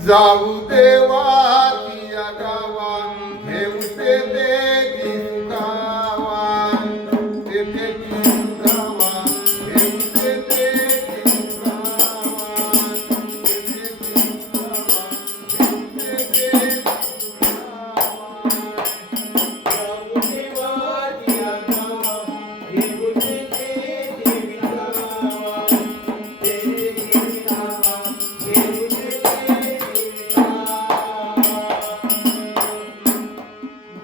जाऊ देवाच्या गावा घेऊ ते देगी सुखावा तेथे सुखावा घेऊ ते देगी सुखावा तेथे सुखावा घेऊ ते देगी सुखावा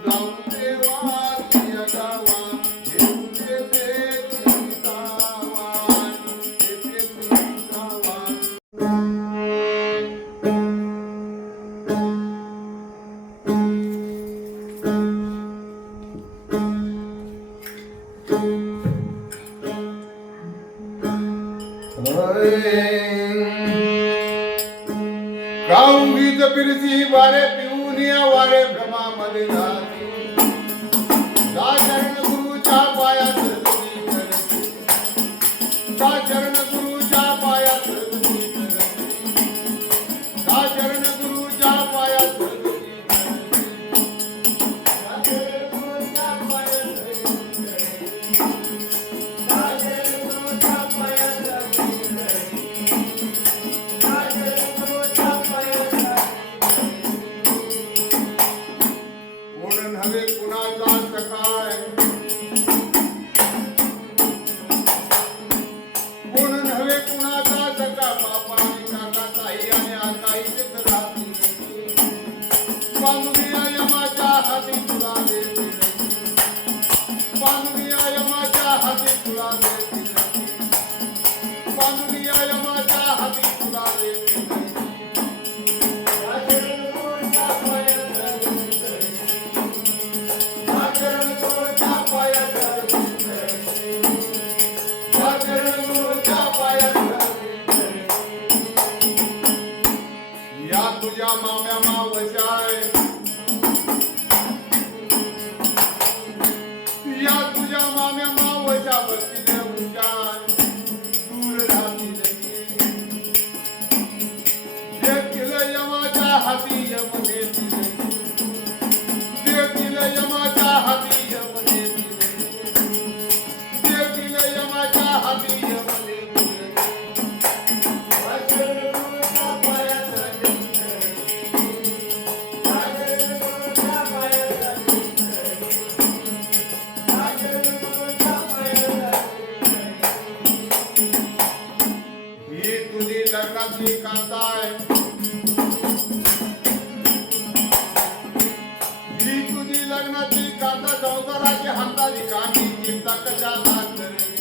जाऊ देवाच्या गावा घेऊ ते देगी सुखावा तेथे सुखावा काऊंगीच पिरसी वारे पिऊनिया वारे भ्रमामध्ये जाती सा चरण गुरुच्या पायात सजती करती सा चरण गुरुच्या पायात सजती करती सा चरण गुरुच्या पायात सजती करती सा चरण गुरुच्या पायात सजती करती सा चरण गुरुच्या पायात सजती हवे कुणाचा सखाय कोण नव्हे कुणाचा सखा बापा आणि काका ताई आणि आकाईचे राहती पानुनिया यमाच्या हाती तुला देते पानुनिया यमाच्या हाती तुला देते पानुनिया यमाच्या हाती तुला देते तुझ्या माम्या मावशाय या तुझ्या माम्या मावशा बसतील उंचाय दूर राहतील देखील यमाच्या हाती यम देतील देखील यमाच्या हाती यम देतील देखील यमाच्या हाती यम देतील लग्नाची कांताय ही तुझी लग्नाची कांता संसाराची हाताची काठी चिंता कशाला करे